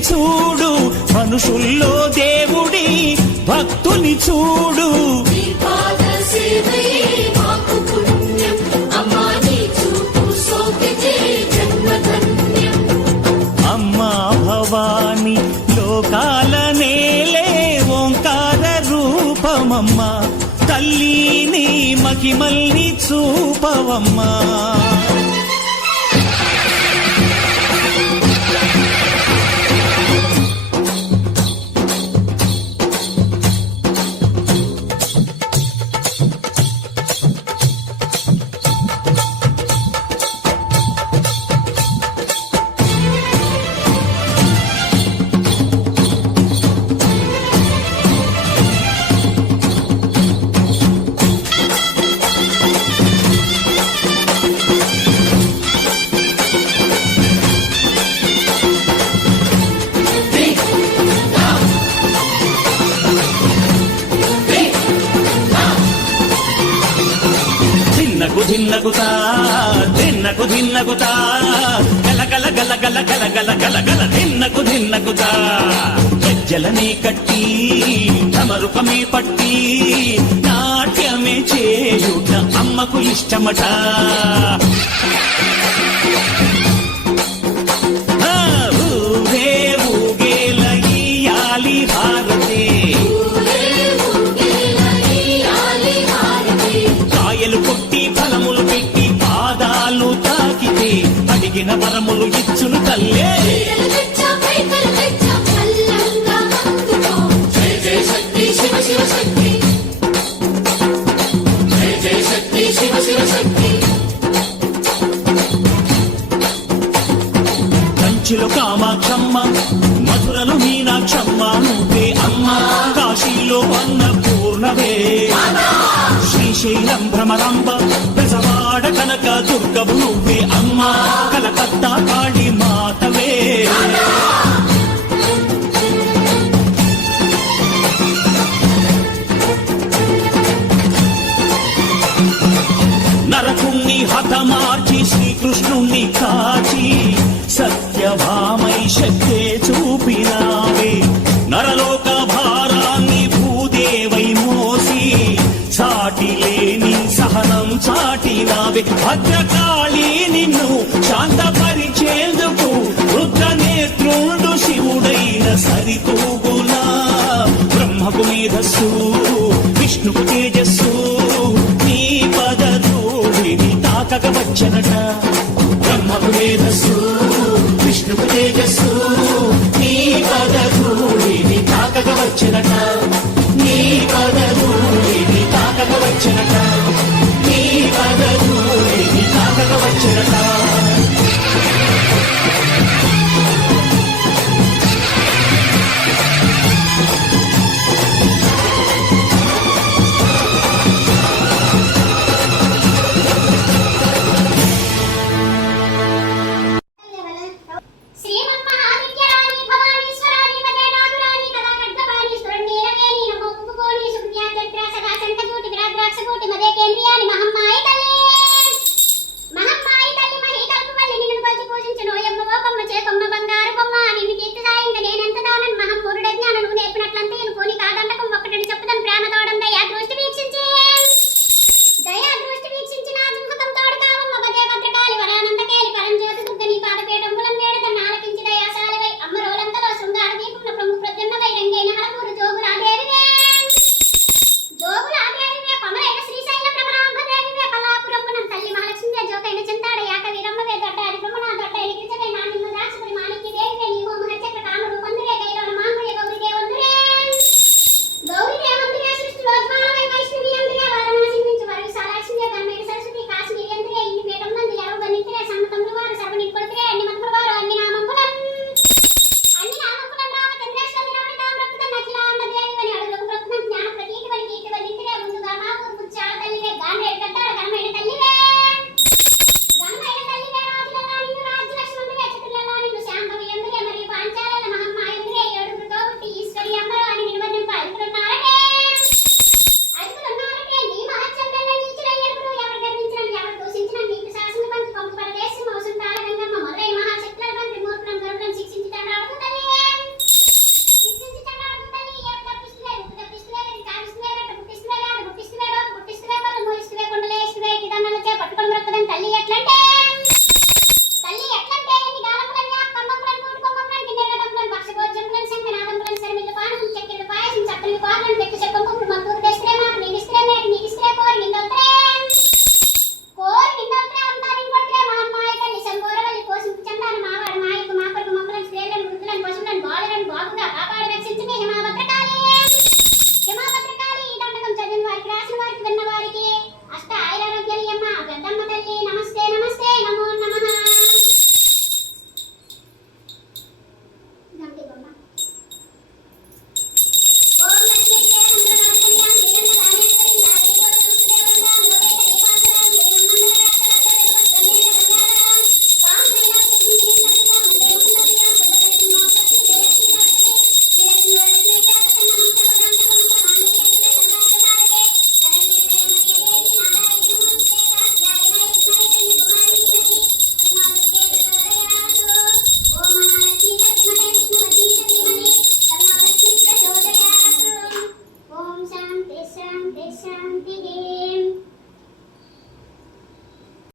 చూడు మనుషుల్లో దేవుడి భక్తుని చూడు. అమ్మా భవాని లోకాల నేలే ఓంకార రూపమమ్మా. తల్లి నీ చూపవమ్మా. ధిన్నకు గల గల గల గల గల గల గలగల ధిన్నకు ధిన్నకుతా గజ్జలనే కట్టి సమరుపమే పట్టి నాట్యమే చేయుట అమ్మకు ఇష్టమట. అడిగిన వరములు ఇచ్చును తల్లే. కంచిలో కామాక్షమ్మ మధురలు మీనాక్షమ్మ నూతే అమ్మ కాశీలో అన్న పూర్ణవే శ్రీశైలం భ్రమరాంబ పెసవాడ కనక దుర్గవు నువ్వే అమ్మా. కలకత్తా కాళీ మాతవే. నరకుణ్ణి హతమార్చి శ్రీకృష్ణుణ్ణి కాచి సత్యభామై శక్తే చూపినావే. నరలోక భారాన్ని భూదేవై మోసి చాటి లేని సహనం చాటినావే. భద్రకాళి నిన్ను శాంత తేజస్సు విష్ణు తేజస్సు నీ పద ధూళిని తాకక వచ్చనట. బ్రహ్మకు మేధస్సు విష్ణుకు తేజస్సు నీ పద ధూళిని తాకక వచ్చనట. నీ పద ధూళిని తాకక వచ్చనట.